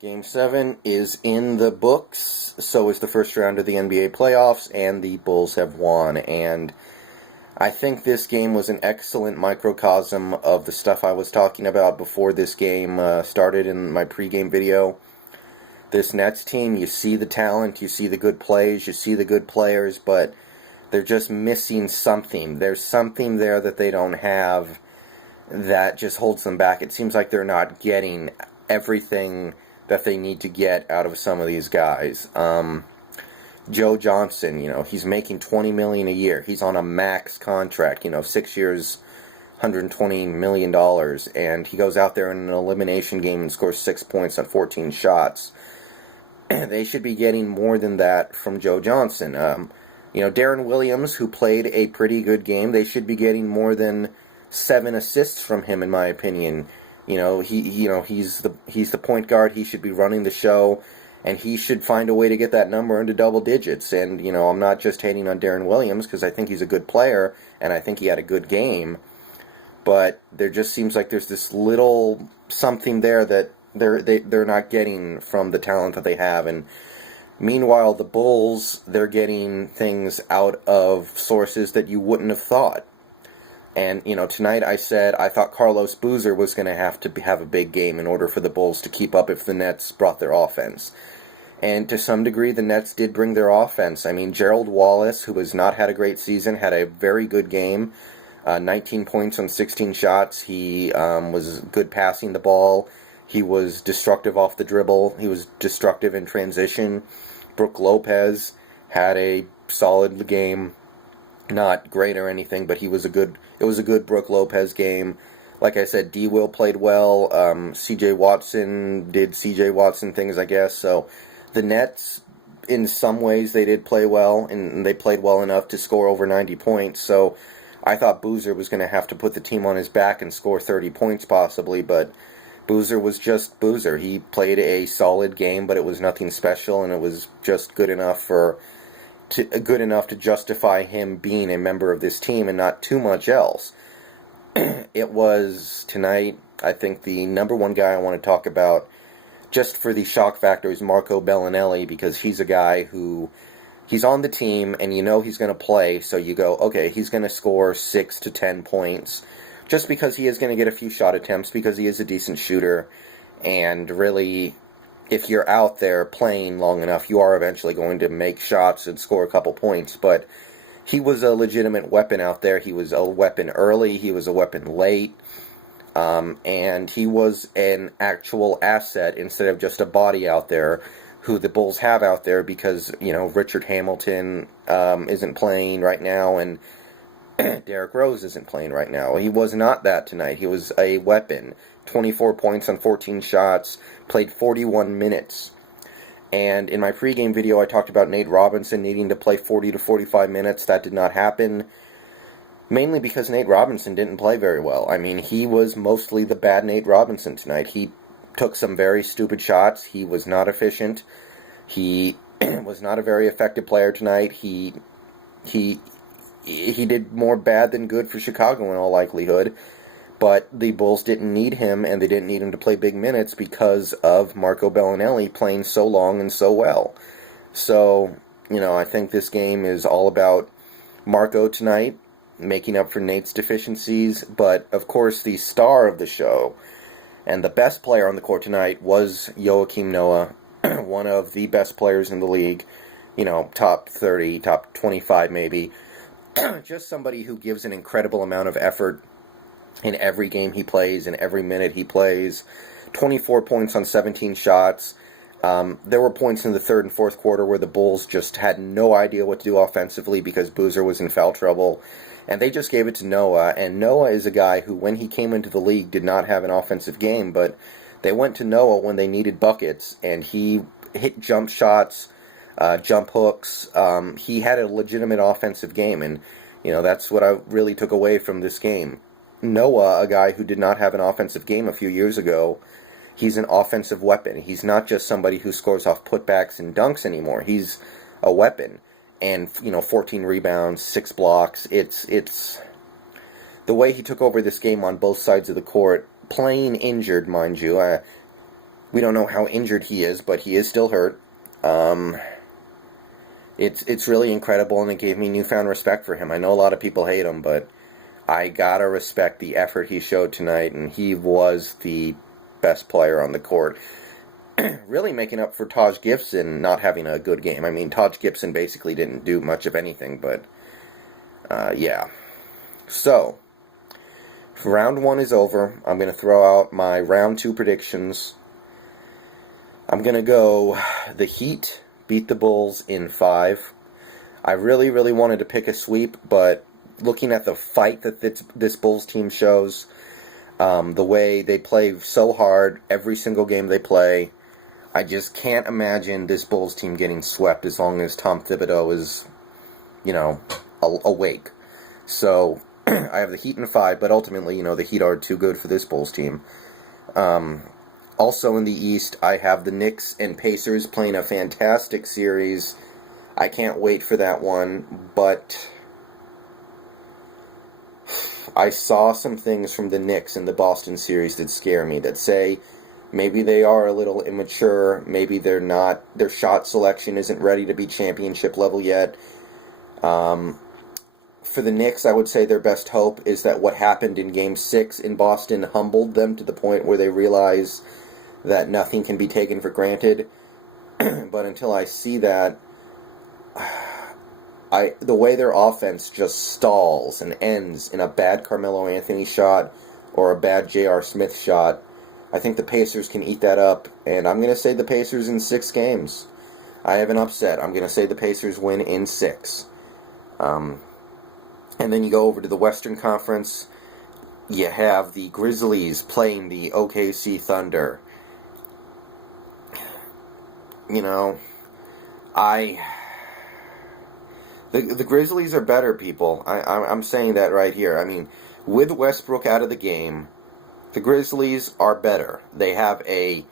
Game 7 is in the books, so is the first round of the NBA playoffs, and the Bulls have won. And I think this game was an excellent microcosm of the stuff I was talking about before this game started in my pregame video. This Nets team, you see the talent, you see the good plays, you see the good players, but they're just missing something. There's something there that they don't have that just holds them back. It seems like they're not getting everything that they need to get out of some of these guys. Joe Johnson, he's making $20 million a year. He's on a max contract, 6 years, $120 million, and he goes out there in an elimination game and scores 6 points on 14 shots. They should be getting more than that from Joe Johnson. Darren Williams, who played a pretty good game, they should be getting more than 7 assists from him, in my opinion. He's the point guard. He should be running the show, and he should find a way to get that number into double digits. And I'm not just hating on Darren Williams because I think he's a good player and I think he had a good game, but there just seems like there's this little something there that they're not getting from the talent that they have. And meanwhile, the Bulls, they're getting things out of sources that you wouldn't have thought. And, tonight I said I thought Carlos Boozer was going to have a big game in order for the Bulls to keep up if the Nets brought their offense. And to some degree, the Nets did bring their offense. I mean, Gerald Wallace, who has not had a great season, had a very good game. 19 points on 16 shots. He was good passing the ball. He was destructive off the dribble. He was destructive in transition. Brook Lopez had a solid game. Not great or anything, but it was a good Brook Lopez game. Like I said, D. Will played well. C.J. Watson did C.J. Watson things, I guess. So the Nets, in some ways, they did play well, and they played well enough to score over 90 points. So I thought Boozer was going to have to put the team on his back and score 30 points possibly, but Boozer was just Boozer. He played a solid game, but it was nothing special, and it was just good enough to justify him being a member of this team and not too much else. It was, tonight, I think the number one guy I want to talk about, just for the shock factor, is Marco Bellinelli, because he's a guy who, he's on the team, and he's going to play, so you go, okay, he's going to score 6 to 10 points, just because he is going to get a few shot attempts, because he is a decent shooter, and really, if you're out there playing long enough, you are eventually going to make shots and score a couple points. But he was a legitimate weapon out there. He was a weapon early. He was a weapon late. And he was an actual asset instead of just a body out there, who the Bulls have out there because, Richard Hamilton isn't playing right now, and Derrick Rose isn't playing right now. He was not that tonight. He was a weapon. 24 points on 14 shots, played 41 minutes. And in my pregame video, I talked about Nate Robinson needing to play 40 to 45 minutes. That did not happen, mainly because Nate Robinson didn't play very well. I mean, he was mostly the bad Nate Robinson tonight. He took some very stupid shots. He was not efficient. He was not a very effective player tonight. He did more bad than good for Chicago in all likelihood. But the Bulls didn't need him, and they didn't need him to play big minutes because of Marco Bellinelli playing so long and so well. So, I think this game is all about Marco tonight, making up for Nate's deficiencies. But, of course, the star of the show and the best player on the court tonight was Joakim Noah, one of the best players in the league, top 30, top 25 maybe. Just somebody who gives an incredible amount of effort in every game he plays, in every minute he plays. 24 points on 17 shots. There were points in the third and fourth quarter where the Bulls just had no idea what to do offensively because Boozer was in foul trouble, and they just gave it to Noah. And Noah is a guy who, when he came into the league, did not have an offensive game, but they went to Noah when they needed buckets, and he hit jump shots, jump hooks. He had a legitimate offensive game, and that's what I really took away from this game. Noah, a guy who did not have an offensive game a few years ago, he's an offensive weapon. He's not just somebody who scores off putbacks and dunks anymore. He's a weapon. And, 14 rebounds, 6 blocks. It's the way he took over this game on both sides of the court, playing injured, mind you. We don't know how injured he is, but he is still hurt. It's really incredible, and it gave me newfound respect for him. I know a lot of people hate him, but I gotta respect the effort he showed tonight, and he was the best player on the court. Really making up for Taj Gibson not having a good game. I mean, Taj Gibson basically didn't do much of anything, but yeah. So, round 1 is over. I'm going to throw out my round 2 predictions. I'm going to go the Heat beat the Bulls in 5. I really, really wanted to pick a sweep, but looking at the fight that this Bulls team shows, the way they play so hard every single game they play, I just can't imagine this Bulls team getting swept as long as Tom Thibodeau is, awake. So, I have the Heat in 5, but ultimately, the Heat are too good for this Bulls team. Also in the East, I have the Knicks and Pacers playing a fantastic series. I can't wait for that one, but I saw some things from the Knicks in the Boston series that scare me, that say maybe they are a little immature, maybe they're not, their shot selection isn't ready to be championship level yet. For the Knicks, I would say their best hope is that what happened in Game 6 in Boston humbled them to the point where they realize that nothing can be taken for granted. But until I see that, the way their offense just stalls and ends in a bad Carmelo Anthony shot or a bad J.R. Smith shot, I think the Pacers can eat that up, and I'm going to say the Pacers in 6 games. I have an upset. I'm going to say the Pacers win in 6. And then you go over to the Western Conference. You have the Grizzlies playing the OKC Thunder. The Grizzlies are better, people. I'm saying that right here. I mean, with Westbrook out of the game, the Grizzlies are better. They have a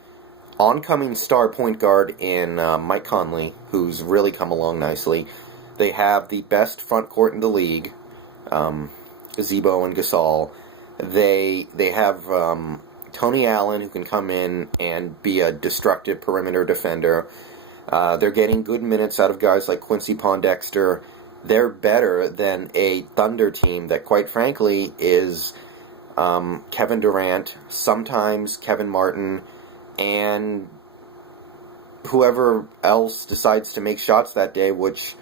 oncoming star point guard in Mike Conley, who's really come along nicely. They have the best front court in the league, Zebo and Gasol. They have Tony Allen, who can come in and be a destructive perimeter defender. They're getting good minutes out of guys like Quincy Pondexter. They're better than a Thunder team that, quite frankly, is Kevin Durant, sometimes Kevin Martin, and whoever else decides to make shots that day, which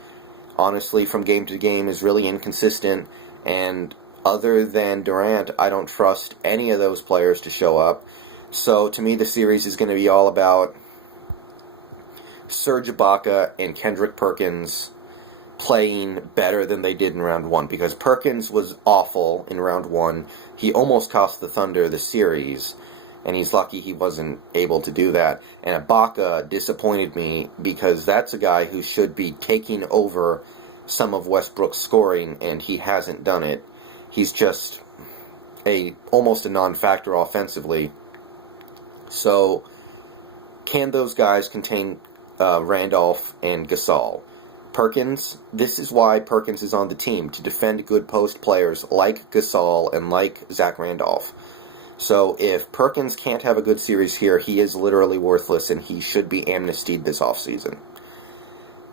honestly, from game to game, is really inconsistent. And other than Durant, I don't trust any of those players to show up. So to me, the series is going to be all about Serge Ibaka and Kendrick Perkins playing better than they did in round 1, because Perkins was awful in round 1. He almost cost the Thunder the series, and he's lucky he wasn't able to do that. And Ibaka disappointed me, because that's a guy who should be taking over some of Westbrook's scoring, and he hasn't done it. He's just almost a non-factor offensively. So, can those guys contain Randolph and Gasol? Perkins, this is why Perkins is on the team, to defend good post players like Gasol and like Zach Randolph. So if Perkins can't have a good series here, he is literally worthless, and he should be amnestied this offseason.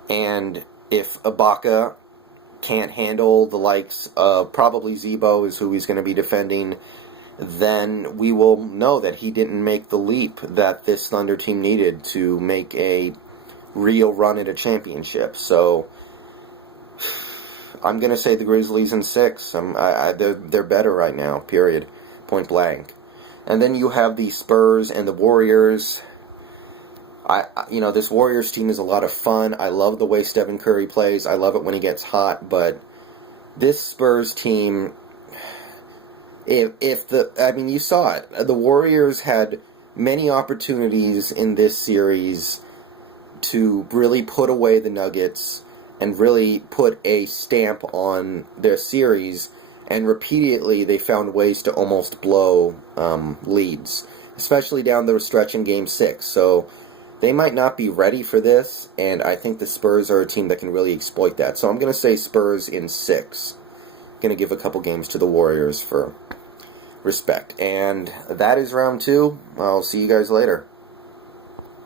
And if Ibaka can't handle the likes of probably Zebo is who he's going to be defending, then we will know that he didn't make the leap that this Thunder team needed to make a real run at a championship. So I'm going to say the Grizzlies in 6. They're better right now, period. Point blank. And then you have the Spurs and the Warriors. This Warriors team is a lot of fun. I love the way Stephen Curry plays. I love it when he gets hot. But this Spurs team, you saw it. The Warriors had many opportunities in this series to really put away the Nuggets and really put a stamp on their series. And repeatedly, they found ways to almost blow leads, especially down the stretch in Game 6. So they might not be ready for this, and I think the Spurs are a team that can really exploit that. So I'm going to say Spurs in 6. Going to give a couple games to the Warriors for respect. And that is round 2. I'll see you guys later.